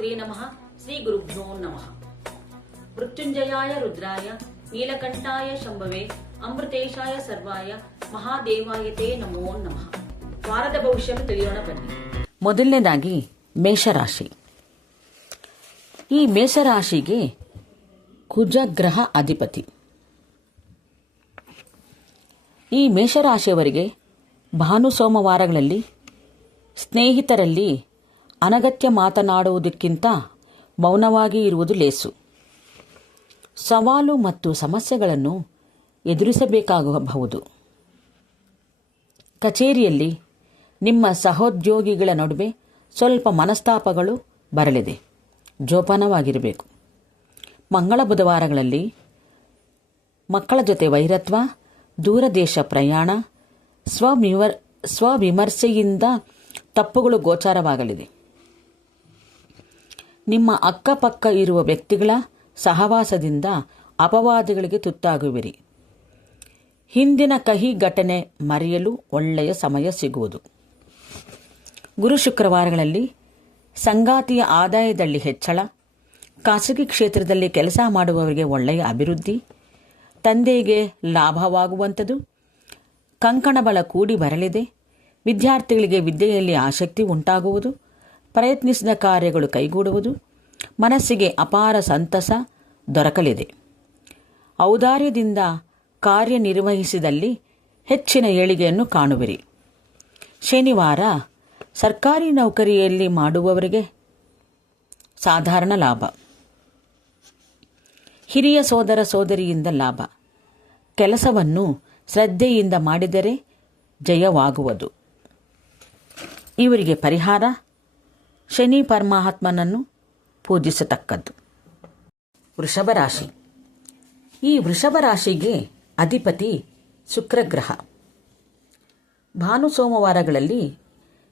ಶ್ರೀಮಾತ್ರೇ ನಮಃ. ಶ್ರೀ ಗುರುಭ್ಯೋ ನಮಃ. ಮೃತ್ಯುಂಜಯಾಯ ರುದ್ರಾಯ, ನೀಲಕಂಠಾಯ ಶಂಭವೇ, ಅಮೃತೇಶಾಯ ಸರ್ವಾಯ ಮಹಾದೇವಾಯತೆ ನಮೋ ನಮಃ. ವಾರದ ಭವಿಷ್ಯ ತಿಳಿಯೋಣ ಬನ್ನಿ. ಮೊದಲನೇದಾಗಿ ಮೇಷರಾಶಿ. ಈ ಮೇಷರಾಶಿಗೆ ಕುಜಗ್ರಹ ಅಧಿಪತಿ. ಈ ಮೇಷರಾಶಿಯವರಿಗೆ ಭಾನು ಸೋಮವಾರಗಳಲ್ಲಿ ಸ್ನೇಹಿತರಲ್ಲಿ ಅನಗತ್ಯ ಮಾತನಾಡುವುದಕ್ಕಿಂತ ಮೌನವಾಗಿ ಇರುವುದು ಲೇಸು. ಸವಾಲು ಮತ್ತು ಸಮಸ್ಯೆಗಳನ್ನು ಎದುರಿಸಬೇಕಾಗಬಹುದು. ಕಚೇರಿಯಲ್ಲಿ ನಿಮ್ಮ ಸಹೋದ್ಯೋಗಿಗಳ ನಡುವೆ ಸ್ವಲ್ಪ ಮನಸ್ತಾಪಗಳು ಬರಲಿದೆ. ಜೋಪಾನವಾಗಿರಬೇಕು. ಮಂಗಳ ಬುಧವಾರಗಳಲ್ಲಿ ಮಕ್ಕಳ ಜೊತೆ ವೈರತ್ವ, ದೂರದೇಶ ಪ್ರಯಾಣ, ಸ್ವವಿಮರ್, ಸ್ವವಿಮರ್ಶೆಯಿಂದ ತಪ್ಪುಗಳು ಗೋಚಾರವಾಗಲಿದೆ. ನಿಮ್ಮ ಅಕ್ಕಪಕ್ಕ ಇರುವ ವ್ಯಕ್ತಿಗಳ ಸಹವಾಸದಿಂದ ಅಪವಾದಗಳಿಗೆ ತುತ್ತಾಗುವಿರಿ. ಹಿಂದಿನ ಕಹಿ ಘಟನೆ ಮರೆಯಲು ಒಳ್ಳೆಯ ಸಮಯ ಸಿಗುವುದು. ಗುರು ಶುಕ್ರವಾರಗಳಲ್ಲಿ ಸಂಗಾತಿಯ ಆದಾಯದಲ್ಲಿ ಹೆಚ್ಚಳ, ಖಾಸಗಿ ಕ್ಷೇತ್ರದಲ್ಲಿ ಕೆಲಸ ಮಾಡುವವರಿಗೆ ಒಳ್ಳೆಯ ಅಭಿವೃದ್ಧಿ, ತಂದೆಗೆ ಲಾಭವಾಗುವಂಥದ್ದು, ಕಂಕಣ ಬಲ ಕೂಡಿ ಬರಲಿದೆ, ವಿದ್ಯಾರ್ಥಿಗಳಿಗೆ ವಿದ್ಯೆಯಲ್ಲಿ ಆಸಕ್ತಿ ಉಂಟಾಗುವುದು ಪ್ರಯತ್ನಿಸಿದ ಕಾರ್ಯಗಳು ಕೈಗೂಡುವುದು, ಮನಸ್ಸಿಗೆ ಅಪಾರ ಸಂತಸ ದೊರಕಲಿದೆ. ಔದಾರ್ಯದಿಂದ ಕಾರ್ಯನಿರ್ವಹಿಸಿದಲ್ಲಿ ಹೆಚ್ಚಿನ ಏಳಿಗೆಯನ್ನು ಕಾಣುವಿರಿ. ಶನಿವಾರ ಸರ್ಕಾರಿ ನೌಕರಿಯಲ್ಲಿ ಮಾಡುವವರಿಗೆ ಸಾಧಾರಣ ಲಾಭ. ಹಿರಿಯ ಸೋದರ ಸೋದರಿಯಿಂದ ಲಾಭ. ಕೆಲಸವನ್ನು ಶ್ರದ್ಧೆಯಿಂದ ಮಾಡಿದರೆ ಜಯವಾಗುವುದು. ಇವರಿಗೆ ಪರಿಹಾರ ಶನಿ ಪರಮಾತ್ಮನನ್ನು ಪೂಜಿಸತಕ್ಕದ್ದು. ವೃಷಭ ರಾಶಿ ಈ ವೃಷಭ ರಾಶಿಗೆ ಅಧಿಪತಿ ಶುಕ್ರಗ್ರಹ. ಭಾನು ಸೋಮವಾರಗಳಲ್ಲಿ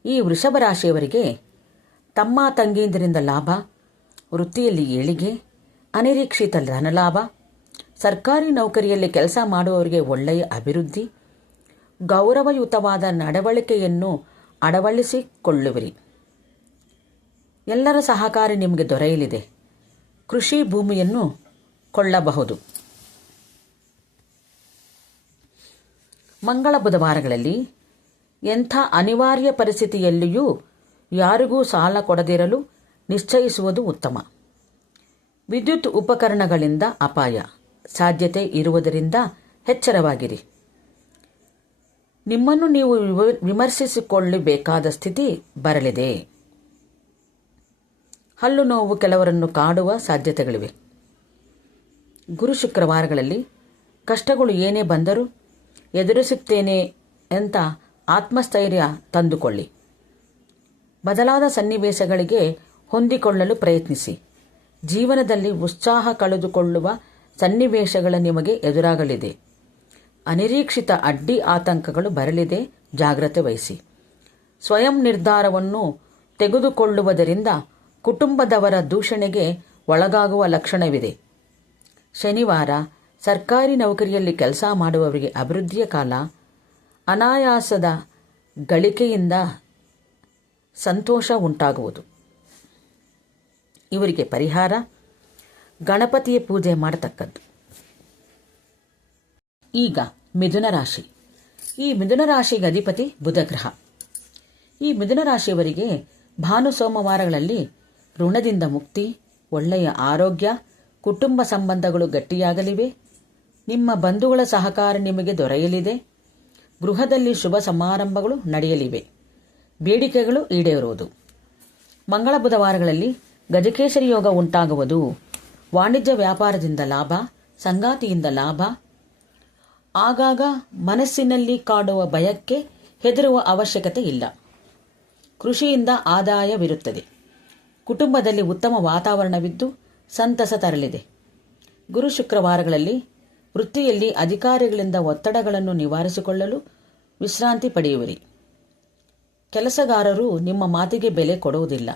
ಈ ವೃಷಭ ರಾಶಿಯವರಿಗೆ ತಮ್ಮ ತಂಗಿಯಿಂದರಿಂದ ಲಾಭ, ವೃತ್ತಿಯಲ್ಲಿ ಏಳಿಗೆ, ಅನಿರೀಕ್ಷಿತ ಧನಲಾಭ, ಸರ್ಕಾರಿ ನೌಕರಿಯಲ್ಲಿ ಕೆಲಸ ಮಾಡುವವರಿಗೆ ಒಳ್ಳೆಯ ಅಭಿವೃದ್ಧಿ, ಗೌರವಯುತವಾದ ನಡವಳಿಕೆಯನ್ನು ಅಳವಡಿಸಿಕೊಳ್ಳುವಿರಿ. ಎಲ್ಲರ ಸಹಕಾರ ನಿಮಗೆ ದೊರೆಯಲಿದೆ. ಕೃಷಿ ಭೂಮಿಯನ್ನು ಕೊಳ್ಳಬಹುದು. ಮಂಗಳ ಬುಧವಾರಗಳಲ್ಲಿ ಎಂಥ ಅನಿವಾರ್ಯ ಪರಿಸ್ಥಿತಿಯಲ್ಲಿಯೂ ಯಾರಿಗೂ ಸಾಲ ಕೊಡದಿರಲು ನಿಶ್ಚಯಿಸುವುದು ಉತ್ತಮ. ವಿದ್ಯುತ್ ಉಪಕರಣಗಳಿಂದ ಅಪಾಯ. ಸಾಧ್ಯತೆ ಇರುವುದರಿಂದ ಎಚ್ಚರವಾಗಿರಿ. ನಿಮ್ಮನ್ನು ನೀವು ವಿಮರ್ಶಿಸಿಕೊಳ್ಳಬೇಕಾದ ಸ್ಥಿತಿ ಬರಲಿದೆ. ಹಲ್ಲು ನೋವು ಕೆಲವರನ್ನು ಕಾಡುವ ಸಾಧ್ಯತೆಗಳಿವೆ. ಗುರು ಶುಕ್ರವಾರಗಳಲ್ಲಿ ಕಷ್ಟಗಳು ಏನೇ ಬಂದರೂ ಎದುರಿಸುತ್ತೇನೆ ಅಂತ ಆತ್ಮಸ್ಥೈರ್ಯ ತಂದುಕೊಳ್ಳಿ. ಬದಲಾದ ಸನ್ನಿವೇಶಗಳಿಗೆ ಹೊಂದಿಕೊಳ್ಳಲು ಪ್ರಯತ್ನಿಸಿ. ಜೀವನದಲ್ಲಿ ಉತ್ಸಾಹ ಕಳೆದುಕೊಳ್ಳುವ ಸನ್ನಿವೇಶಗಳ ನಿಮಗೆ ಎದುರಾಗಲಿದೆ. ಅನಿರೀಕ್ಷಿತ ಅಡ್ಡಿ ಆತಂಕಗಳು ಬರಲಿದೆ, ಜಾಗ್ರತೆ ವಹಿಸಿ. ಸ್ವಯಂ ನಿರ್ಧಾರವನ್ನು ತೆಗೆದುಕೊಳ್ಳುವುದರಿಂದ ಕುಟುಂಬದವರ ದೂಷಣೆಗೆ ಒಳಗಾಗುವ ಲಕ್ಷಣವಿದೆ. ಶನಿವಾರ ಸರ್ಕಾರಿ ನೌಕರಿಯಲ್ಲಿ ಕೆಲಸ ಮಾಡುವವರಿಗೆ ಅಭಿವೃದ್ಧಿಯ ಕಾಲ ಅನಾಯಾಸದ ಗಳಿಕೆಯಿಂದ ಸಂತೋಷ ಉಂಟಾಗುವುದು. ಇವರಿಗೆ ಪರಿಹಾರ ಗಣಪತಿಯ ಪೂಜೆ ಮಾಡತಕ್ಕದ್ದು. ಈಗ ಮಿಥುನ ರಾಶಿ. ಈ ಮಿಥುನ ರಾಶಿಗೆ ಅಧಿಪತಿ ಬುಧಗ್ರಹ ಈ ಮಿಥುನ ರಾಶಿಯವರಿಗೆ ಭಾನು ಸೋಮವಾರಗಳಲ್ಲಿ ಋಣದಿಂದ ಮುಕ್ತಿ, ಒಳ್ಳೆಯ ಆರೋಗ್ಯ, ಕುಟುಂಬ ಸಂಬಂಧಗಳು ಗಟ್ಟಿಯಾಗಲಿವೆ. ನಿಮ್ಮ ಬಂಧುಗಳ ಸಹಕಾರ ನಿಮಗೆ ದೊರೆಯಲಿದೆ. ಗೃಹದಲ್ಲಿ ಶುಭ ಸಮಾರಂಭಗಳು ನಡೆಯಲಿವೆ. ಬೇಡಿಕೆಗಳು ಈಡೇರುವುದು. ಮಂಗಳ ಬುಧವಾರಗಳಲ್ಲಿ ಗಜಕೇಶರಿ ಯೋಗ ಉಂಟಾಗುವುದು. ವಾಣಿಜ್ಯ ವ್ಯಾಪಾರದಿಂದ ಲಾಭ, ಸಂಗಾತಿಯಿಂದ ಲಾಭ. ಆಗಾಗ ಮನಸ್ಸಿನಲ್ಲಿ ಕಾಡುವ ಭಯಕ್ಕೆ ಹೆದರುವ ಅವಶ್ಯಕತೆ ಇಲ್ಲ. ಕೃಷಿಯಿಂದ ಆದಾಯವಿರುತ್ತದೆ. ಕುಟುಂಬದಲ್ಲಿ ಉತ್ತಮ ವಾತಾವರಣವಿದ್ದು ಸಂತಸ ತರಲಿದೆ. ಗುರು ಶುಕ್ರವಾರಗಳಲ್ಲಿ ವೃತ್ತಿಯಲ್ಲಿ ಅಧಿಕಾರಿಗಳಿಂದ ಒತ್ತಡಗಳನ್ನು ನಿವಾರಿಸಿಕೊಳ್ಳಲು ವಿಶ್ರಾಂತಿ ಪಡೆಯುವಿರಿ. ಕೆಲಸಗಾರರು ನಿಮ್ಮ ಮಾತಿಗೆ ಬೆಲೆ ಕೊಡುವುದಿಲ್ಲ.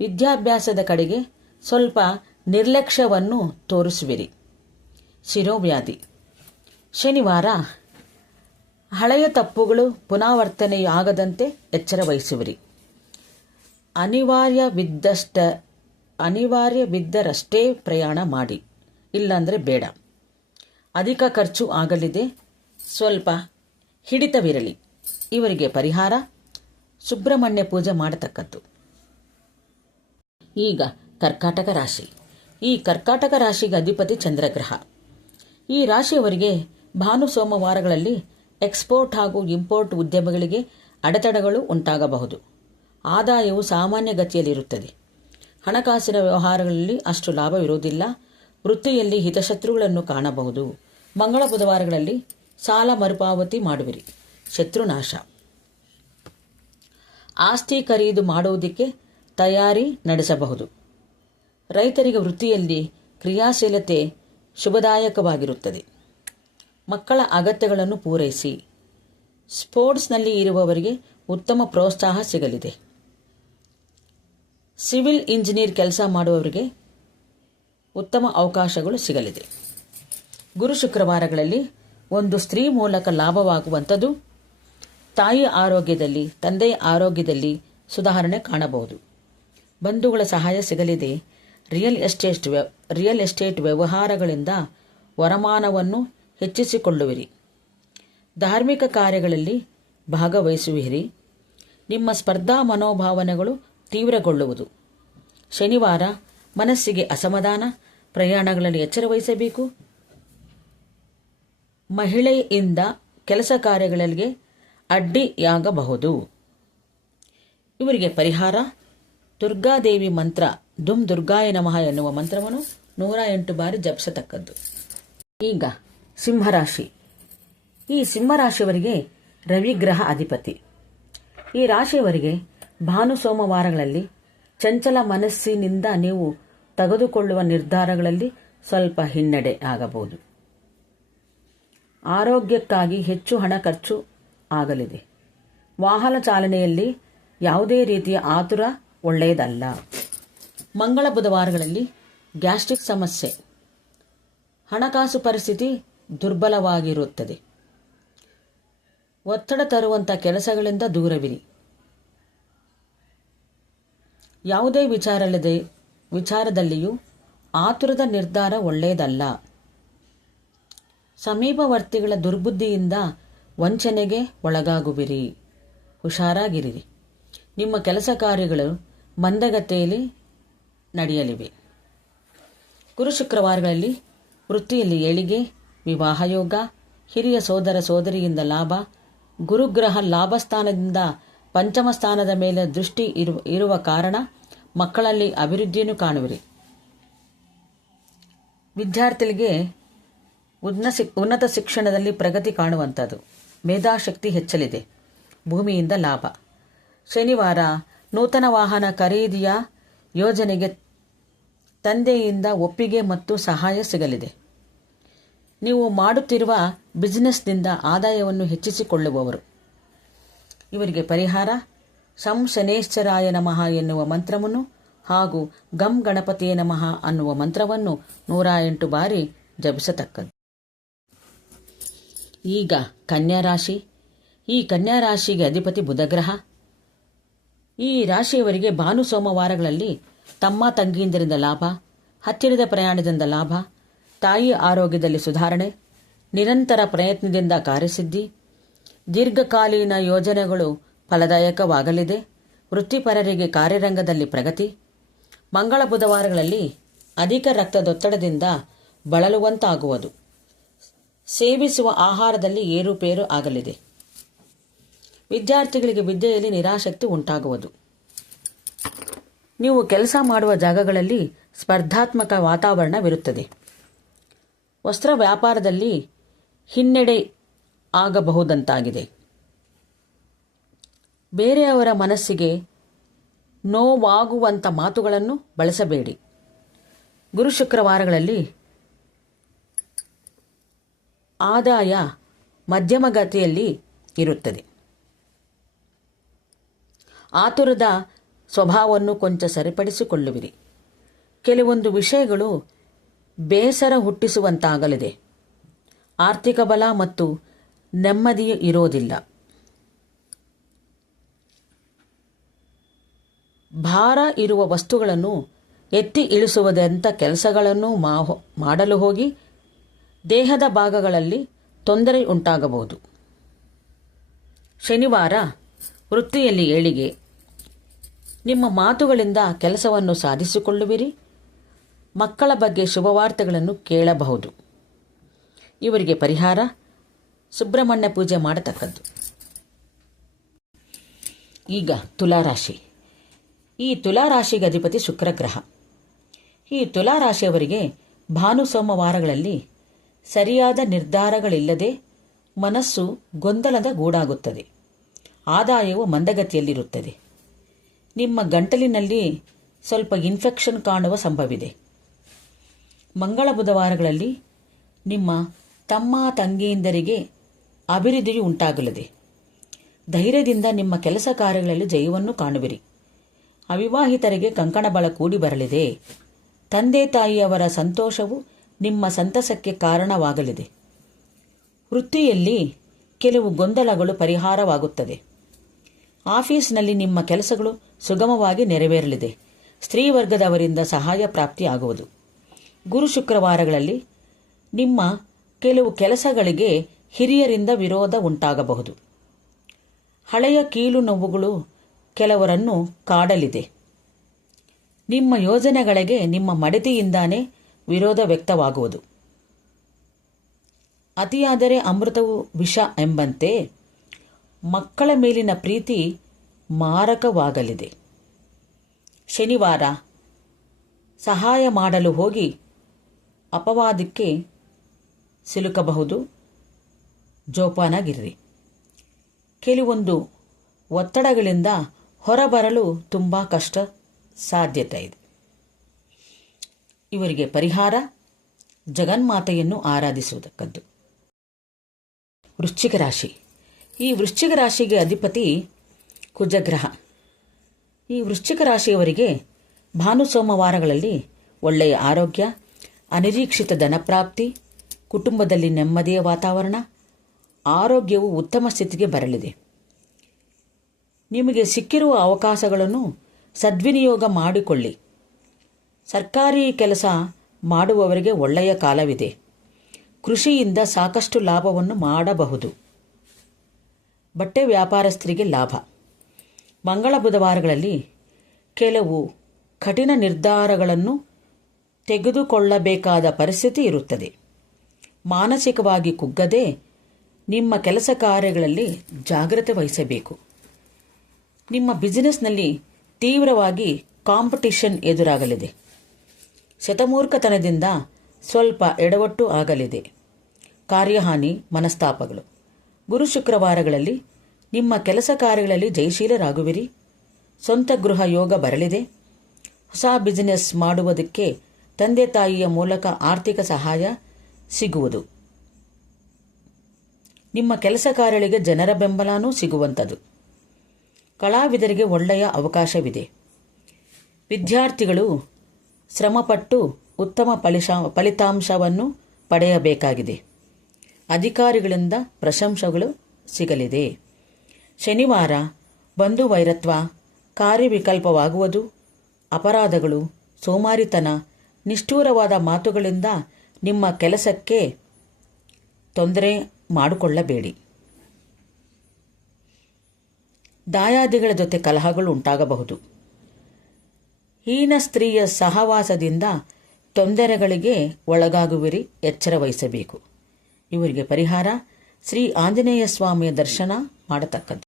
ವಿದ್ಯಾಭ್ಯಾಸದ ಕಡೆಗೆ ಸ್ವಲ್ಪ ನಿರ್ಲಕ್ಷ್ಯವನ್ನು ತೋರಿಸುವಿರಿ. ಶಿರೋವ್ಯಾಧಿ. ಶನಿವಾರ ಹಳೆಯ ತಪ್ಪುಗಳು ಪುನಾವರ್ತನೆಯಾಗದಂತೆ ಎಚ್ಚರ ವಹಿಸುವಿರಿ. ಅನಿವಾರ್ಯವಿದ್ದಷ್ಟ, ಅನಿವಾರ್ಯವಿದ್ದರಷ್ಟೇ ಪ್ರಯಾಣ ಮಾಡಿ. ಇಲ್ಲಾಂದರೆ ಬೇಡ. ಅಧಿಕ ಖರ್ಚು ಆಗಲಿದೆ. ಸ್ವಲ್ಪ ಹಿಡಿತವಿರಲಿ. ಇವರಿಗೆ ಪರಿಹಾರ, ಸುಬ್ರಹ್ಮಣ್ಯ ಪೂಜೆ ಮಾಡತಕ್ಕದ್ದು. ಈಗ ಕರ್ಕಾಟಕ ರಾಶಿ. ಈ ಕರ್ಕಾಟಕ ರಾಶಿಗೆ ಅಧಿಪತಿ ಚಂದ್ರಗ್ರಹ. ಈ ರಾಶಿಯವರಿಗೆ ಭಾನು ಸೋಮವಾರಗಳಲ್ಲಿ ಎಕ್ಸ್ಪೋರ್ಟ್ ಹಾಗೂ ಇಂಪೋರ್ಟ್ ಉದ್ಯಮಗಳಿಗೆ ಅಡೆತಡೆಗಳು ಉಂಟಾಗಬಹುದು. ಆದಾಯವು ಸಾಮಾನ್ಯ ಗತಿಯಲ್ಲಿರುತ್ತದೆ. ಹಣಕಾಸಿನ ವ್ಯವಹಾರಗಳಲ್ಲಿ ಅಷ್ಟು ಲಾಭವಿರುವುದಿಲ್ಲ ವೃತ್ತಿಯಲ್ಲಿ ಹಿತಶತ್ರುಗಳನ್ನು ಕಾಣಬಹುದು. ಮಂಗಳ ಬುಧವಾರಗಳಲ್ಲಿ ಸಾಲ ಮರುಪಾವತಿ ಮಾಡುವಿರಿ. ಶತ್ರುನಾಶ ಆಸ್ತಿ ಖರೀದು ಮಾಡುವುದಕ್ಕೆ ತಯಾರಿ ನಡೆಸಬಹುದು. ರೈತರಿಗೆ ವೃತ್ತಿಯಲ್ಲಿ ಕ್ರಿಯಾಶೀಲತೆ ಶುಭದಾಯಕವಾಗಿರುತ್ತದೆ. ಮಕ್ಕಳ ಅಗತ್ಯಗಳನ್ನು ಪೂರೈಸಿ. ಸ್ಪೋರ್ಟ್ಸ್ನಲ್ಲಿ ಇರುವವರಿಗೆ ಉತ್ತಮ ಪ್ರೋತ್ಸಾಹ ಸಿಗಲಿದೆ. ಸಿವಿಲ್ ಇಂಜಿನಿಯರ್ ಕೆಲಸ ಮಾಡುವವರಿಗೆ ಉತ್ತಮ ಅವಕಾಶಗಳು ಸಿಗಲಿದೆ. ಗುರು ಶುಕ್ರವಾರಗಳಲ್ಲಿ ಒಂದು ಸ್ತ್ರೀ ಮೂಲಕ ಲಾಭವಾಗುವಂಥದ್ದು ತಾಯಿ ಆರೋಗ್ಯದಲ್ಲಿ ತಂದೆಯ ಆರೋಗ್ಯದಲ್ಲಿ ಸುಧಾರಣೆ ಕಾಣಬಹುದು. ಬಂಧುಗಳ ಸಹಾಯ ಸಿಗಲಿದೆ. ರಿಯಲ್ ಎಸ್ಟೇಟ್ ರಿಯಲ್ ಎಸ್ಟೇಟ್ ವ್ಯವಹಾರಗಳಿಂದ ವರಮಾನವನ್ನು ಹೆಚ್ಚಿಸಿಕೊಳ್ಳುವಿರಿ. ಧಾರ್ಮಿಕ ಕಾರ್ಯಗಳಲ್ಲಿ ಭಾಗವಹಿಸುವಿರಿ. ನಿಮ್ಮ ಸ್ಪರ್ಧಾ ಮನೋಭಾವನೆಗಳು ತೀವ್ರಗೊಳ್ಳುವುದು. ಶನಿವಾರ ಮನಸ್ಸಿಗೆ ಅಸಮಾಧಾನ, ಪ್ರಯಾಣಗಳಲ್ಲಿ ಎಚ್ಚರ ವಹಿಸಬೇಕು. ಮಹಿಳೆಯಿಂದ ಕೆಲಸ ಕಾರ್ಯಗಳಿಗೆ ಅಡ್ಡಿಯಾಗಬಹುದು. ಇವರಿಗೆ ಪರಿಹಾರ, ದುರ್ಗಾದೇವಿ ಮಂತ್ರ ದುಮ್ ದುರ್ಗಾಯ ನಮಃ ಎನ್ನುವ ಮಂತ್ರವನ್ನು ನೂರ ಎಂಟು ಬಾರಿ ಜಪಿಸತಕ್ಕದ್ದು. ಈಗ ಸಿಂಹರಾಶಿ. ಈ ಸಿಂಹರಾಶಿಯವರಿಗೆ ರವಿಗ್ರಹ ಅಧಿಪತಿ. ಈ ರಾಶಿಯವರಿಗೆ ಭಾನು ಸೋಮವಾರಗಳಲ್ಲಿ ಚಂಚಲ ಮನಸ್ಸಿನಿಂದ ನೀವು ತೆಗೆದುಕೊಳ್ಳುವ ನಿರ್ಧಾರಗಳಲ್ಲಿ ಸ್ವಲ್ಪ ಹಿನ್ನಡೆ ಆಗಬಹುದು. ಆರೋಗ್ಯಕ್ಕಾಗಿ ಹೆಚ್ಚು ಹಣ ಖರ್ಚು ಆಗಲಿದೆ. ವಾಹನ ಚಾಲನೆಯಲ್ಲಿ ಯಾವುದೇ ರೀತಿಯ ಆತುರ ಒಳ್ಳೆಯದಲ್ಲ. ಮಂಗಳ ಬುಧವಾರಗಳಲ್ಲಿ ಗ್ಯಾಸ್ಟ್ರಿಕ್ ಸಮಸ್ಯೆ. ಹಣಕಾಸು ಪರಿಸ್ಥಿತಿ ದುರ್ಬಲವಾಗಿರುತ್ತದೆ. ಒತ್ತಡ ತರುವಂಥ ಕೆಲಸಗಳಿಂದ ದೂರವಿರಿ. ಯಾವುದೇ ವಿಚಾರಲ್ಲದೆ, ವಿಚಾರದಲ್ಲಿಯೂ ಆತುರದ ನಿರ್ಧಾರ ಒಳ್ಳೆಯದಲ್ಲ. ಸಮೀಪವರ್ತಿಗಳ ದುರ್ಬುದ್ಧಿಯಿಂದ ವಂಚನೆಗೆ ಒಳಗಾಗುವಿರಿ. ಹುಷಾರಾಗಿರಿ ನಿಮ್ಮ ಕೆಲಸ ಕಾರ್ಯಗಳು ಮಂದಗತಿಯಲ್ಲಿ ನಡೆಯಲಿವೆ. ಗುರು ಶುಕ್ರವಾರಗಳಲ್ಲಿ ವೃತ್ತಿಯಲ್ಲಿ ಏಳಿಗೆ ವಿವಾಹ ಯೋಗ ಹಿರಿಯ ಸೋದರ ಸೋದರಿಯಿಂದ ಲಾಭ, ಗುರುಗ್ರಹ ಲಾಭಸ್ಥಾನದಿಂದ ಪಂಚಮ ಸ್ಥಾನದ ಮೇಲೆ ದೃಷ್ಟಿ ಇರುವ ಇರುವ ಕಾರಣ ಮಕ್ಕಳಲ್ಲಿ ಅಭಿವೃದ್ಧಿಯನ್ನು ಕಾಣುವಿರಿ. ವಿದ್ಯಾರ್ಥಿಗಳಿಗೆ ಉನ್ನ ಉನ್ನತ ಶಿಕ್ಷಣದಲ್ಲಿ ಪ್ರಗತಿ ಕಾಣುವಂಥದ್ದು. ಮೇಧಾಶಕ್ತಿ ಹೆಚ್ಚಲಿದೆ. ಭೂಮಿಯಿಂದ ಲಾಭ. ಶನಿವಾರ ನೂತನ ವಾಹನ ಖರೀದಿಯ ಯೋಜನೆಗೆ ತಂದೆಯಿಂದ ಒಪ್ಪಿಗೆ ಮತ್ತು ಸಹಾಯ ಸಿಗಲಿದೆ. ನೀವು ಮಾಡುತ್ತಿರುವ ಬಿಸಿನೆಸ್ನಿಂದ ಆದಾಯವನ್ನು ಹೆಚ್ಚಿಸಿಕೊಳ್ಳುವವರು. ಇವರಿಗೆ ಪರಿಹಾರ. ಶಂ ನಮಃ ಎನ್ನುವ ಮಂತ್ರವನ್ನು ಹಾಗೂ ಗಂ ಗಣಪತಿಯ ನಮಃ ಅನ್ನುವ ಮಂತ್ರವನ್ನು ನೂರ ಎಂಟು ಬಾರಿ ಜಪಿಸತಕ್ಕದ್ದು. ಈಗ ಕನ್ಯಾ ರಾಶಿ ಈ ಕನ್ಯಾ ರಾಶಿಗೆ ಅಧಿಪತಿ ಬುಧಗ್ರಹ. ಈ ರಾಶಿಯವರಿಗೆ ಭಾನು ಸೋಮವಾರಗಳಲ್ಲಿ ತಮ್ಮ ತಂಗಿಯಿಂದರಿಂದ ಲಾಭ, ಹತ್ತಿರದ ಪ್ರಯಾಣದಿಂದ ಲಾಭ, ತಾಯಿ ಆರೋಗ್ಯದಲ್ಲಿ ಸುಧಾರಣೆ, ನಿರಂತರ ಪ್ರಯತ್ನದಿಂದ ಕಾರ್ಯಸಿದ್ಧಿ ದೀರ್ಘಕಾಲೀನ ಯೋಜನೆಗಳು ಫಲದಾಯಕವಾಗಲಿದೆ. ವೃತ್ತಿಪರರಿಗೆ ಕಾರ್ಯರಂಗದಲ್ಲಿ ಪ್ರಗತಿ. ಮಂಗಳ ಬುಧವಾರಗಳಲ್ಲಿ ಅಧಿಕ ರಕ್ತದೊತ್ತಡದಿಂದ ಬಳಲುವಂತಾಗುವುದು. ಸೇವಿಸುವ ಆಹಾರದಲ್ಲಿ ಏರುಪೇರು ಆಗಲಿದೆ. ವಿದ್ಯಾರ್ಥಿಗಳಿಗೆ ವಿದ್ಯೆಯಲ್ಲಿ ನಿರಾಸಕ್ತಿ ಉಂಟಾಗುವುದು. ನೀವು ಕೆಲಸ ಮಾಡುವ ಜಾಗಗಳಲ್ಲಿ ಸ್ಪರ್ಧಾತ್ಮಕ ವಾತಾವರಣವಿರುತ್ತದೆ. ವಸ್ತ್ರ ವ್ಯಾಪಾರದಲ್ಲಿ ಹಿನ್ನಡೆ ಆಗಬಹುದಂತಾಗಿದೆ. ಬೇರೆಯವರ ಮನಸ್ಸಿಗೆ ನೋವಾಗುವಂಥ ಮಾತುಗಳನ್ನು ಬಳಸಬೇಡಿ. ಗುರು ಶುಕ್ರವಾರಗಳಲ್ಲಿ ಆದಾಯ ಮಧ್ಯಮಗತಿಯಲ್ಲಿ ಇರುತ್ತದೆ. ಆತುರದ ಸ್ವಭಾವವನ್ನು ಕೊಂಚ ಸರಿಪಡಿಸಿಕೊಳ್ಳುವಿರಿ. ಕೆಲವೊಂದು ವಿಷಯಗಳು ಬೇಸರ ಹುಟ್ಟಿಸುವಂತಾಗಲಿದೆ. ಆರ್ಥಿಕ ಬಲ ಮತ್ತು ನೆಮ್ಮದಿಯೂ ಇರೋದಿಲ್ಲ. ಭಾರ ಇರುವ ವಸ್ತುಗಳನ್ನು ಎತ್ತಿ ಇಳಿಸುವುದಂಥ ಕೆಲಸಗಳನ್ನು ಮಾಡಲು ಹೋಗಿ ದೇಹದ ಭಾಗಗಳಲ್ಲಿ ತೊಂದರೆ ಉಂಟಾಗಬಹುದು. ಶನಿವಾರ ವೃತ್ತಿಯಲ್ಲಿ ಏಳಿಗೆ, ನಿಮ್ಮ ಮಾತುಗಳಿಂದ ಕೆಲಸವನ್ನು ಸಾಧಿಸಿಕೊಳ್ಳುವಿರಿ, ಮಕ್ಕಳ ಬಗ್ಗೆ ಶುಭವಾರ್ತೆಗಳನ್ನು ಕೇಳಬಹುದು. ಇವರಿಗೆ ಪರಿಹಾರ ಸುಬ್ರಹ್ಮಣ್ಯ ಪೂಜೆ ಮಾಡತಕ್ಕದ್ದು. ಈಗ ತುಲಾರಾಶಿ. ಈ ತುಲಾರಾಶಿಗೆ ಅಧಿಪತಿ ಶುಕ್ರಗ್ರಹ ಈ ತುಲಾರಾಶಿಯವರಿಗೆ ಭಾನು ಸೋಮವಾರಗಳಲ್ಲಿ ಸರಿಯಾದ ನಿರ್ಧಾರಗಳಿಲ್ಲದೆ ಮನಸ್ಸು ಗೊಂದಲದ ಗೂಡಾಗುತ್ತದೆ. ಆದಾಯವು ಮಂದಗತಿಯಲ್ಲಿರುತ್ತದೆ. ನಿಮ್ಮ ಗಂಟಲಿನಲ್ಲಿ ಸ್ವಲ್ಪ ಇನ್ಫೆಕ್ಷನ್ ಕಾಣುವ ಸಂಭವಿದೆ. ಮಂಗಳ ಬುಧವಾರಗಳಲ್ಲಿ ನಿಮ್ಮ ತಮ್ಮ ತಂಗಿಯಂದರಿಗೆ ಅಭಿವೃದ್ಧಿಯು ಉಂಟಾಗಲಿದೆ. ಧೈರ್ಯದಿಂದ ನಿಮ್ಮ ಕೆಲಸ ಕಾರ್ಯಗಳಲ್ಲಿ ಜಯವನ್ನು ಕಾಣುವಿರಿ. ಅವಿವಾಹಿತರಿಗೆ ಕಂಕಣ ಬಳ ಕೂಡಿ ಬರಲಿದೆ. ತಂದೆ ತಾಯಿಯವರ ಸಂತೋಷವು ನಿಮ್ಮ ಸಂತಸಕ್ಕೆ ಕಾರಣವಾಗಲಿದೆ. ವೃತ್ತಿಯಲ್ಲಿ ಕೆಲವು ಗೊಂದಲಗಳು ಪರಿಹಾರವಾಗುತ್ತದೆ. ಆಫೀಸ್ನಲ್ಲಿ ನಿಮ್ಮ ಕೆಲಸಗಳು ಸುಗಮವಾಗಿ ನೆರವೇರಲಿದೆ. ಸ್ತ್ರೀ ವರ್ಗದವರಿಂದ ಸಹಾಯ ಪ್ರಾಪ್ತಿಯಾಗುವುದು. ಗುರು ಶುಕ್ರವಾರಗಳಲ್ಲಿ ನಿಮ್ಮ ಕೆಲವು ಕೆಲಸಗಳಿಗೆ ಹಿರಿಯರಿಂದ ವಿರೋಧ ಉಂಟಾಗಬಹುದು. ಹಳೆಯ ಕೀಲು ನೋವುಗಳು ಕೆಲವರನ್ನು ಕಾಡಲಿದೆ. ನಿಮ್ಮ ಯೋಜನೆಗಳಿಗೆ ನಿಮ್ಮ ಮಡತಿಯಿಂದಾನೇ ವಿರೋಧ ವ್ಯಕ್ತವಾಗುವುದು. ಅತಿಯಾದರೆ ಅಮೃತವು ವಿಷ ಎಂಬಂತೆ ಮಕ್ಕಳ ಮೇಲಿನ ಪ್ರೀತಿ ಮಾರಕವಾಗಲಿದೆ. ಶನಿವಾರ ಸಹಾಯ ಮಾಡಲು ಹೋಗಿ ಅಪವಾದಕ್ಕೆ ಸಿಲುಕಬಹುದು. ಜೋಪಾನಾಗಿರ್ರಿ. ಕೆಲವೊಂದು ಒತ್ತಡಗಳಿಂದ ಹೊರಬರಲು ತುಂಬ ಕಷ್ಟ ಸಾಧ್ಯತೆ ಇದೆ. ಇವರಿಗೆ ಪರಿಹಾರ, ಜಗನ್ಮಾತೆಯನ್ನು ಆರಾಧಿಸುವುದಕ್ಕದ್ದು ವೃಶ್ಚಿಕ ರಾಶಿ. ಈ ವೃಶ್ಚಿಕ ರಾಶಿಗೆ ಅಧಿಪತಿ ಕುಜಗ್ರಹ. ಈ ವೃಶ್ಚಿಕ ರಾಶಿಯವರಿಗೆ ಭಾನು ಸೋಮವಾರಗಳಲ್ಲಿ ಒಳ್ಳೆಯ ಆರೋಗ್ಯ, ಅನಿರೀಕ್ಷಿತ ಧನಪ್ರಾಪ್ತಿ, ಕುಟುಂಬದಲ್ಲಿ ನೆಮ್ಮದಿಯ ವಾತಾವರಣ ಆರೋಗ್ಯವು ಉತ್ತಮ ಸ್ಥಿತಿಗೆ ಬರಲಿದೆ. ನಿಮಗೆ ಸಿಕ್ಕಿರುವ ಅವಕಾಶಗಳನ್ನು ಸದ್ವಿನಿಯೋಗ ಮಾಡಿಕೊಳ್ಳಿ. ಸರ್ಕಾರಿ ಕೆಲಸ ಮಾಡುವವರಿಗೆ ಒಳ್ಳೆಯ ಕಾಲವಿದೆ. ಕೃಷಿಯಿಂದ ಸಾಕಷ್ಟು ಲಾಭವನ್ನು ಮಾಡಬಹುದು. ಬಟ್ಟೆ ವ್ಯಾಪಾರಸ್ಥರಿಗೆ ಲಾಭ. ಮಂಗಳ ಬುಧವಾರಗಳಲ್ಲಿ ಕೆಲವು ಕಠಿಣ ನಿರ್ಧಾರಗಳನ್ನು ತೆಗೆದುಕೊಳ್ಳಬೇಕಾದ ಪರಿಸ್ಥಿತಿ ಇರುತ್ತದೆ. ಮಾನಸಿಕವಾಗಿ ಕುಗ್ಗದೆ ನಿಮ್ಮ ಕೆಲಸ ಕಾರ್ಯಗಳಲ್ಲಿ ಜಾಗ್ರತೆ ವಹಿಸಬೇಕು. ನಿಮ್ಮ ಬಿಸಿನೆಸ್ನಲ್ಲಿ ತೀವ್ರವಾಗಿ ಕಾಂಪಿಟಿಷನ್ ಎದುರಾಗಲಿದೆ. ಶತಮೂರ್ಖತನದಿಂದ ಸ್ವಲ್ಪ ಎಡವಟ್ಟು ಆಗಲಿದೆ. ಕಾರ್ಯಹಾನಿ ಮನಸ್ತಾಪಗಳು. ಗುರು ಶುಕ್ರವಾರಗಳಲ್ಲಿ ನಿಮ್ಮ ಕೆಲಸ ಕಾರ್ಯಗಳಲ್ಲಿ ಜಯಶೀಲರಾಗುವಿರಿ. ಸ್ವಂತ ಗೃಹ ಯೋಗ ಬರಲಿದೆ. ಹೊಸ ಬಿಸಿನೆಸ್ ಮಾಡುವುದಕ್ಕೆ ತಂದೆ ತಾಯಿಯ ಮೂಲಕ ಆರ್ಥಿಕ ಸಹಾಯ ಸಿಗುವುದು. ನಿಮ್ಮ ಕೆಲಸ ಜನರ ಬೆಂಬಲನೂ ಸಿಗುವಂಥದ್ದು ಕಲಾವಿದರಿಗೆ ಒಳ್ಳೆಯ ಅವಕಾಶವಿದೆ. ವಿದ್ಯಾರ್ಥಿಗಳು ಶ್ರಮಪಟ್ಟು ಉತ್ತಮ ಫಲಿಶ, ಫಲಿತಾಂಶವನ್ನು ಪಡೆಯಬೇಕಾಗಿದೆ. ಅಧಿಕಾರಿಗಳಿಂದ ಪ್ರಶಂಸೆಗಳು ಸಿಗಲಿದೆ. ಶನಿವಾರ ಬಂಧು ವೈರತ್ವ ಕಾರ್ಯವಿಕಲ್ಪವಾಗುವುದು, ಅಪರಾಧಗಳು, ಸೋಮಾರಿತನ, ನಿಷ್ಠೂರವಾದ ಮಾತುಗಳಿಂದ ನಿಮ್ಮ ಕೆಲಸಕ್ಕೆ ತೊಂದರೆ ಮಾಡಿಕೊಳ್ಳಬೇಡಿ. ದಾಯಾದಿಗಳ ಜೊತೆ ಕಲಹಗಳು ಉಂಟಾಗಬಹುದು. ಹೀನ ಸ್ತ್ರೀಯ ಸಹವಾಸದಿಂದ ತೊಂದರೆಗಳಿಗೆ ಒಳಗಾಗುವಿರಿ, ಎಚ್ಚರ ವಹಿಸಬೇಕು. ಇವರಿಗೆ ಪರಿಹಾರ ಶ್ರೀ ಆಂಜನೇಯ ಸ್ವಾಮಿಯ ದರ್ಶನ ಮಾಡತಕ್ಕದ್ದು.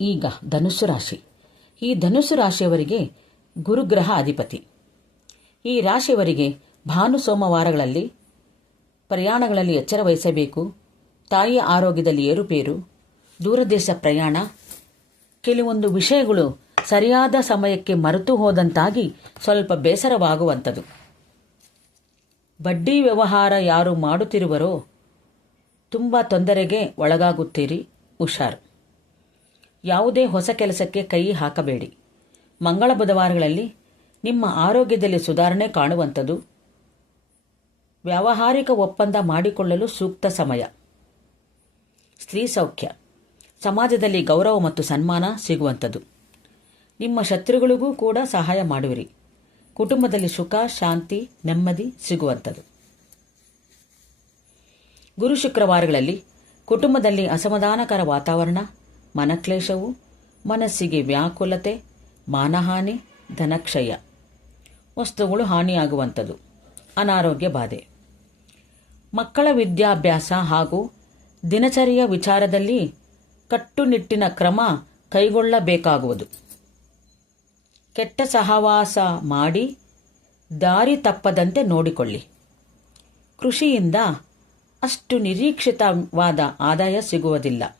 ಈಗ ಧನುಸ್ಸು ರಾಶಿ. ಈ ಧನುಸ್ಸು ರಾಶಿಯವರಿಗೆ ಗುರುಗ್ರಹ ಅಧಿಪತಿ. ಈ ರಾಶಿಯವರಿಗೆ ಭಾನು ಸೋಮವಾರಗಳಲ್ಲಿ ಪ್ರಯಾಣಗಳಲ್ಲಿ ಎಚ್ಚರ ವಹಿಸಬೇಕು. ತಾಯಿಯ ಆರೋಗ್ಯದಲ್ಲಿ ಏರುಪೇರು. ದೂರದೇಶ ಪ್ರಯಾಣ. ಕೆಲವೊಂದು ವಿಷಯಗಳು ಸರಿಯಾದ ಸಮಯಕ್ಕೆ ಮರೆತು ಹೋದಂತಾಗಿ ಸ್ವಲ್ಪ ಬೇಸರವಾಗುವಂಥದ್ದು. ಬಡ್ಡಿ ವ್ಯವಹಾರ ಯಾರು ಮಾಡುತ್ತಿರುವರೋ ತುಂಬ ತೊಂದರೆಗೆ ಒಳಗಾಗುತ್ತೀರಿ. ಹುಷಾರು. ಯಾವುದೇ ಹೊಸ ಕೆಲಸಕ್ಕೆ ಕೈ ಹಾಕಬೇಡಿ. ಮಂಗಳ ಬುಧವಾರಗಳಲ್ಲಿ ನಿಮ್ಮ ಆರೋಗ್ಯದಲ್ಲಿ ಸುಧಾರಣೆ ಕಾಣುವಂಥದ್ದು. ವ್ಯಾವಹಾರಿಕ ಒಪ್ಪಂದ ಮಾಡಿಕೊಳ್ಳಲು ಸೂಕ್ತ ಸಮಯ. ಸ್ತ್ರೀ ಸೌಖ್ಯ. ಸಮಾಜದಲ್ಲಿ ಗೌರವ ಮತ್ತು ಸನ್ಮಾನ ಸಿಗುವಂಥದ್ದು. ನಿಮ್ಮ ಶತ್ರುಗಳಿಗೂ ಕೂಡ ಸಹಾಯ ಮಾಡುವಿರಿ. ಕುಟುಂಬದಲ್ಲಿ ಸುಖ, ಶಾಂತಿ, ನೆಮ್ಮದಿ ಸಿಗುವಂಥದ್ದು. ಗುರು ಶುಕ್ರವಾರಗಳಲ್ಲಿ ಕುಟುಂಬದಲ್ಲಿ ಅಸಮಾಧಾನಕರ ವಾತಾವರಣ, ಮನಕ್ಲೇಶವು, ಮನಸ್ಸಿಗೆ ವ್ಯಾಕುಲತೆ, ಮಾನಹಾನಿ, ಧನಕ್ಷಯ. ವಸ್ತುಗಳು ಹಾನಿಯಾಗುವಂಥದ್ದು. ಅನಾರೋಗ್ಯ ಬಾಧೆ. ಮಕ್ಕಳ ವಿದ್ಯಾಭ್ಯಾಸ ಹಾಗೂ ದಿನಚರಿಯ ವಿಚಾರದಲ್ಲಿ ಕಟ್ಟುನಿಟ್ಟಿನ ಕ್ರಮ ಕೈಗೊಳ್ಳಬೇಕಾಗುವುದು. ಕೆಟ್ಟ ಸಹವಾಸ ಮಾಡಿ ದಾರಿ ತಪ್ಪದಂತೆ ನೋಡಿಕೊಳ್ಳಿ. ಕೃಷಿಯಿಂದ ಅಷ್ಟು ನಿರೀಕ್ಷಿತವಾದ ಆದಾಯ ಸಿಗುವುದಿಲ್ಲ.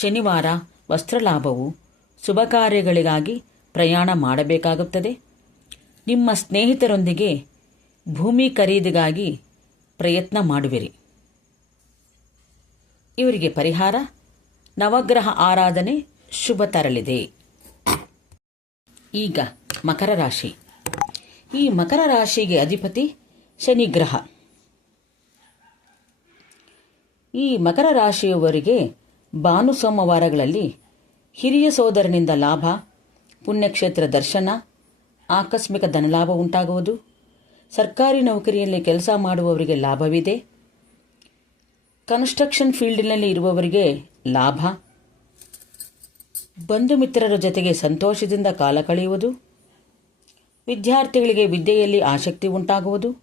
ಶನಿವಾರ ವಸ್ತ್ರಲಾಭವು ಶುಭ ಕಾರ್ಯಗಳಿಗಾಗಿ ಪ್ರಯಾಣ ಮಾಡಬೇಕಾಗುತ್ತದೆ. ನಿಮ್ಮ ಸ್ನೇಹಿತರೊಂದಿಗೆ ಭೂಮಿ ಖರೀದಿಗಾಗಿ ಪ್ರಯತ್ನ ಮಾಡುವಿರಿ. ಇವರಿಗೆ ಪರಿಹಾರ, ನವಗ್ರಹ ಆರಾಧನೆ ಶುಭ ತರಲಿದೆ. ಈಗ ಮಕರ ರಾಶಿ. ಈ ಮಕರ ರಾಶಿಗೆ ಅಧಿಪತಿ ಶನಿಗ್ರಹ ಈ ಮಕರ ರಾಶಿಯವರಿಗೆ ಭಾನು ಸೋಮವಾರಗಳಲ್ಲಿ ಹಿರಿಯ ಸೋದರನಿಂದ ಲಾಭ, ಪುಣ್ಯಕ್ಷೇತ್ರ ದರ್ಶನ, ಆಕಸ್ಮಿಕ ಧನಲಾಭ ಉಂಟಾಗುವುದು. ಸರ್ಕಾರಿ ನೌಕರಿಯಲ್ಲಿ ಕೆಲಸ ಮಾಡುವವರಿಗೆ ಲಾಭವಿದೆ? ಕನ್ಸ್ಟ್ರಕ್ಷನ್ ಫೀಲ್ಡ್ನಲ್ಲಿ ಇರುವವರಿಗೆ ಲಾಭ? ಬಂಧು ಮಿತ್ರರ ಜೊತೆಗೆ ಸಂತೋಷದಿಂದ ಕಾಲ ಕಳೆಯುವುದು? ವಿದ್ಯಾರ್ಥಿಗಳಿಗೆ ವಿದ್ಯೆಯಲ್ಲಿ ಆಸಕ್ತಿ ಉಂಟಾಗುವುದು?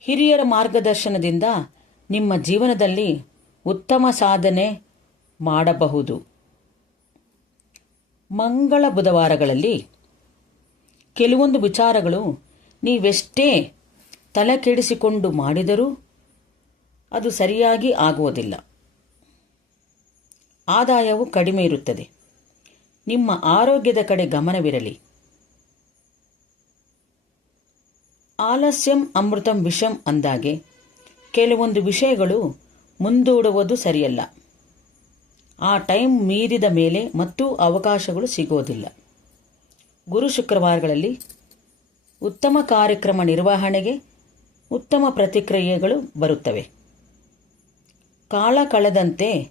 ಹಿರಿಯರ ಮಾರ್ಗದರ್ಶನದಿಂದ ನಿಮ್ಮ ಜೀವನದಲ್ಲಿ ಉತ್ತಮ ಸಾಧನೆ ಮಾಡಬಹುದು. ಮಂಗಳ ಬುಧವಾರಗಳಲ್ಲಿ ಕೆಲವೊಂದು ವಿಚಾರಗಳು ನೀವೆಷ್ಟೇ ತಲೆ ಕೆಡಿಸಿಕೊಂಡು ಮಾಡಿದರೂ ಅದು ಸರಿಯಾಗಿ ಆಗುವುದಿಲ್ಲ. ಆದಾಯವು ಕಡಿಮೆ ಇರುತ್ತದೆ. ನಿಮ್ಮ ಆರೋಗ್ಯದ ಕಡೆ ಗಮನವಿರಲಿ. ಆಲಸ್ಯಂ ಅಮೃತಂ ವಿಷಂ ಅಂದಾಗೆ ಕೆಲವೊಂದು ವಿಷಯಗಳು ಮುಂದೂಡುವುದು ಸರಿಯಲ್ಲ. ಆ ಟೈಮ್ ಮೀರಿದ ಮೇಲೆ ಮತ್ತೂ ಅವಕಾಶಗಳು ಸಿಗೋದಿಲ್ಲ. ಗುರು ಶುಕ್ರವಾರಗಳಲ್ಲಿ ಉತ್ತಮ ಕಾರ್ಯಕ್ರಮ ನಿರ್ವಹಣೆಗೆ ಉತ್ತಮ ಪ್ರತಿಕ್ರಿಯೆಗಳು ಬರುತ್ತವೆ. ಕಾಲ ಕಳೆದಂತೆ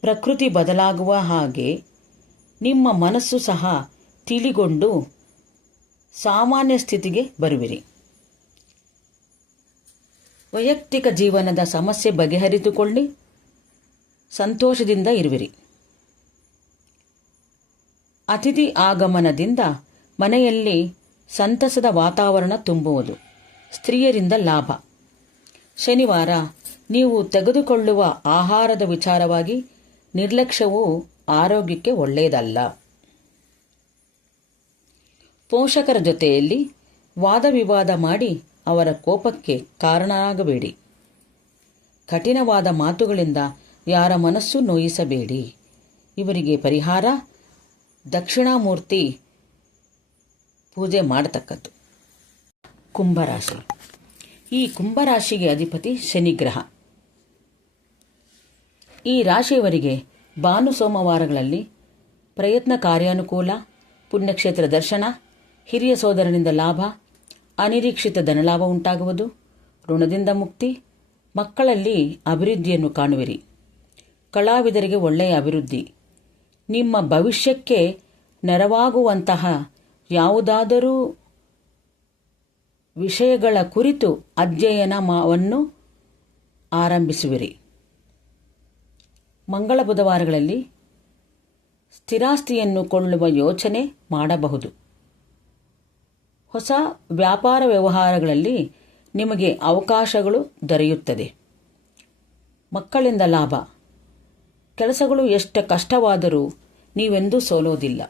ಪ್ರಕೃತಿ ಬದಲಾಗುವ ಹಾಗೆ ನಿಮ್ಮ ಮನಸ್ಸು ಸಹ ತಿಳಿಗೊಂಡು ಸಾಮಾನ್ಯ ಸ್ಥಿತಿಗೆ ಬರುವಿರಿ. ವೈಯಕ್ತಿಕ ಜೀವನದ ಸಮಸ್ಯೆ ಬಗೆಹರಿದುಕೊಳ್ಳಿ ಸಂತೋಷದಿಂದ ಇರುವಿರಿ. ಅತಿಥಿ ಆಗಮನದಿಂದ ಮನೆಯಲ್ಲಿ ಸಂತಸದ ವಾತಾವರಣ ತುಂಬುವುದು. ಸ್ತ್ರೀಯರಿಂದ ಲಾಭ. ಶನಿವಾರ, ನೀವು ತೆಗೆದುಕೊಳ್ಳುವ ಆಹಾರದ ವಿಚಾರವಾಗಿ ನಿರ್ಲಕ್ಷ್ಯವು ಆರೋಗ್ಯಕ್ಕೆ ಒಳ್ಳೆಯದಲ್ಲ. ಪೋಷಕರ ಜೊತೆಯಲ್ಲಿ ವಾದವಿವಾದ ಮಾಡಿ ಅವರ ಕೋಪಕ್ಕೆ ಕಾರಣರಾಗಬೇಡಿ. ಕಠಿಣವಾದ ಮಾತುಗಳಿಂದ ಯಾರ ಮನಸ್ಸು ನೋಯಿಸಬೇಡಿ. ಇವರಿಗೆ ಪರಿಹಾರ, ದಕ್ಷಿಣಾಮೂರ್ತಿ ಪೂಜೆ ಮಾಡತಕ್ಕದ್ದು. ಕುಂಭರಾಶಿ. ಈ ಕುಂಭರಾಶಿಗೆ ಅಧಿಪತಿ ಶನಿಗ್ರಹ ಈ ರಾಶಿಯವರಿಗೆ ಭಾನು ಸೋಮವಾರಗಳಲ್ಲಿ ಪ್ರಯತ್ನ ಕಾರ್ಯಾನುಕೂಲ, ಪುಣ್ಯಕ್ಷೇತ್ರ ದರ್ಶನ, ಹಿರಿಯ ಸೋದರನಿಂದ ಲಾಭ, ಅನಿರೀಕ್ಷಿತ ಧನಲಾಭ ಉಂಟಾಗುವುದು, ಋಣದಿಂದ ಮುಕ್ತಿ, ಮಕ್ಕಳಲ್ಲಿ ಅಭಿವೃದ್ಧಿಯನ್ನು ಕಾಣುವಿರಿ. ಕಲಾವಿದರಿಗೆ ಒಳ್ಳೆಯ ಅಭಿವೃದ್ಧಿ. ನಿಮ್ಮ ಭವಿಷ್ಯಕ್ಕೆ ನೆರವಾಗುವಂತಹ ಯಾವುದಾದರೂ ವಿಷಯಗಳ ಕುರಿತು ಅಧ್ಯಯನವನ್ನು ಆರಂಭಿಸುವಿರಿ. ಮಂಗಳ ಬುಧವಾರಗಳಲ್ಲಿ ಸ್ಥಿರಾಸ್ತಿಯನ್ನು ಕೊಳ್ಳುವ ಯೋಚನೆ ಮಾಡಬಹುದು. ಹೊಸ ವ್ಯಾಪಾರ ವ್ಯವಹಾರಗಳಲ್ಲಿ ನಿಮಗೆ ಅವಕಾಶಗಳು ದೊರೆಯುತ್ತದೆ. ಮಕ್ಕಳಿಂದ ಲಾಭ. ಕೆಲಸಗಳು ಎಷ್ಟು ಕಷ್ಟವಾದರೂ ನೀವೆಂದೂ ಸೋಲೋದಿಲ್ಲ.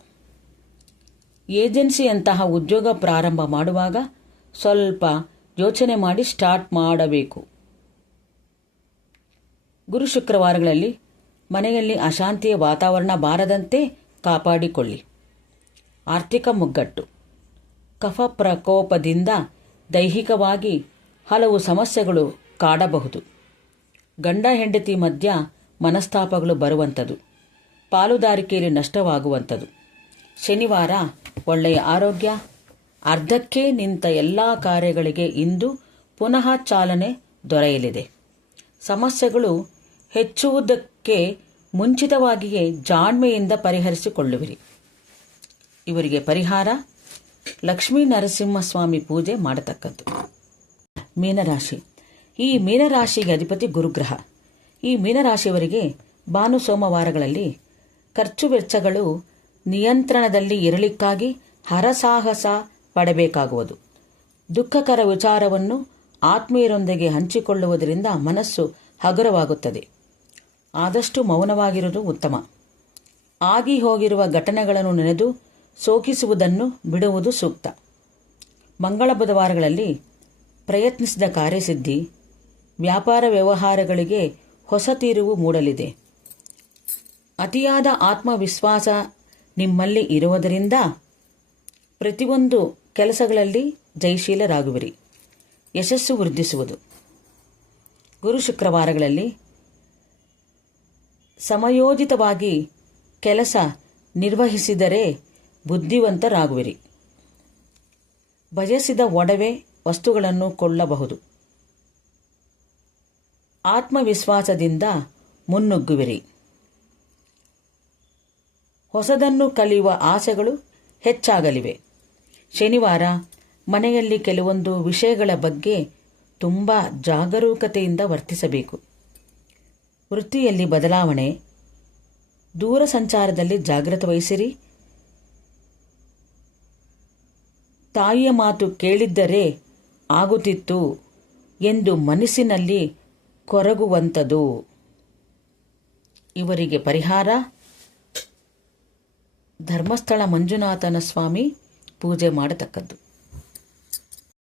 ಏಜೆನ್ಸಿಯಂತಹ ಉದ್ಯೋಗ ಪ್ರಾರಂಭ ಮಾಡುವಾಗ ಸ್ವಲ್ಪ ಯೋಚನೆ ಮಾಡಿ ಸ್ಟಾರ್ಟ್ ಮಾಡಬೇಕು. ಗುರು ಶುಕ್ರವಾರಗಳಲ್ಲಿ ಮನೆಯಲ್ಲಿ ಅಶಾಂತಿಯ ವಾತಾವರಣ ಬಾರದಂತೆ ಕಾಪಾಡಿಕೊಳ್ಳಿ. ಆರ್ಥಿಕ ಮುಗ್ಗಟ್ಟು. ಕಫ ಪ್ರಕೋಪದಿಂದ ದೈಹಿಕವಾಗಿ ಹಲವು ಸಮಸ್ಯೆಗಳು ಕಾಡಬಹುದು. ಗಂಡ ಹೆಂಡತಿ ಮಧ್ಯ ಮನಸ್ತಾಪಗಳು ಬರುವಂಥದ್ದು ಪಾಲುದಾರಿಕೆಯಲ್ಲಿ ನಷ್ಟವಾಗುವಂಥದ್ದು ಶನಿವಾರ ಒಳ್ಳೆಯ ಆರೋಗ್ಯ. ಅರ್ಧಕ್ಕೆ ನಿಂತ ಎಲ್ಲ ಕಾರ್ಯಗಳಿಗೆ ಇಂದು ಪುನಃ ಚಾಲನೆ ದೊರೆಯಲಿದೆ. ಸಮಸ್ಯೆಗಳು ಹೆಚ್ಚುವುದಕ್ಕೆ ಮುಂಚಿತವಾಗಿಯೇ ಜಾಣ್ಮೆಯಿಂದ ಪರಿಹರಿಸಿಕೊಳ್ಳುವಿರಿ. ಇವರಿಗೆ ಪರಿಹಾರ ಲಕ್ಷ್ಮೀ ನರಸಿಂಹಸ್ವಾಮಿ ಪೂಜೆ ಮಾಡತಕ್ಕದ್ದು. ಮೀನರಾಶಿ. ಈ ಮೀನರಾಶಿಗೆ ಅಧಿಪತಿ ಗುರುಗ್ರಹ. ಈ ಮೀನರಾಶಿಯವರಿಗೆ ಭಾನು ಸೋಮವಾರಗಳಲ್ಲಿ ಖರ್ಚು ವೆಚ್ಚಗಳು ನಿಯಂತ್ರಣದಲ್ಲಿ ಇರಲಿಕ್ಕಾಗಿ ಹರಸಾಹಸ ಪಡಬೇಕಾಗುವುದು. ದುಃಖಕರ ವಿಚಾರವನ್ನು ಆತ್ಮೀಯರೊಂದಿಗೆ ಹಂಚಿಕೊಳ್ಳುವುದರಿಂದ ಮನಸ್ಸು ಹಗುರವಾಗುತ್ತದೆ. ಆದಷ್ಟು ಮೌನವಾಗಿರುವುದು ಉತ್ತಮ. ಆಗಿ ಹೋಗಿರುವ ಘಟನೆಗಳನ್ನು ನೆನೆದು ಸೋಕಿಸುವುದನ್ನು ಬಿಡುವುದು ಸೂಕ್ತ. ಮಂಗಳ ಬುಧವಾರಗಳಲ್ಲಿ ಪ್ರಯತ್ನಿಸಿದ ಕಾರ್ಯಸಿದ್ಧಿ, ವ್ಯಾಪಾರ ವ್ಯವಹಾರಗಳಿಗೆ ಹೊಸ ತಿರುವು ಮೂಡಲಿದೆ. ಅತಿಯಾದ ಆತ್ಮವಿಶ್ವಾಸ ನಿಮ್ಮಲ್ಲಿ ಇರುವುದರಿಂದ ಪ್ರತಿಯೊಂದು ಕೆಲಸಗಳಲ್ಲಿ ಜಯಶೀಲರಾಗುವಿರಿ. ಯಶಸ್ಸು ವೃದ್ಧಿಸುವುದು. ಗುರು ಶುಕ್ರವಾರಗಳಲ್ಲಿ ಸಮಯೋಚಿತವಾಗಿ ಕೆಲಸ ನಿರ್ವಹಿಸಿದರೆ ಬುದ್ಧಿವಂತರಾಗುವಿರಿ. ಬಯಸಿದ ಒಡವೆ ವಸ್ತುಗಳನ್ನು ಕೊಳ್ಳಬಹುದು. ಆತ್ಮವಿಶ್ವಾಸದಿಂದ ಮುನ್ನುಗ್ಗುವಿರಿ. ಹೊಸದನ್ನು ಕಲಿಯುವ ಆಸೆಗಳು ಹೆಚ್ಚಾಗಲಿವೆ. ಶನಿವಾರ ಮನೆಯಲ್ಲಿ ಕೆಲವೊಂದು ವಿಷಯಗಳ ಬಗ್ಗೆ ತುಂಬ ಜಾಗರೂಕತೆಯಿಂದ ವರ್ತಿಸಬೇಕು. ವೃತ್ತಿಯಲ್ಲಿ ಬದಲಾವಣೆ, ದೂರ ಸಂಚಾರದಲ್ಲಿ ಜಾಗ್ರತೆ ವಹಿಸಿರಿ. ತಾಯಿಯ ಮಾತು ಕೇಳಿದ್ದರೆ ಆಗುತ್ತಿತ್ತು ಎಂದು ಮನಸ್ಸಿನಲ್ಲಿ ಕೊರಗುವಂಥದು ಇವರಿಗೆ ಪರಿಹಾರ ಧರ್ಮಸ್ಥಳ ಮಂಜುನಾಥನ ಸ್ವಾಮಿ ಪೂಜೆ ಮಾಡತಕ್ಕದ್ದು.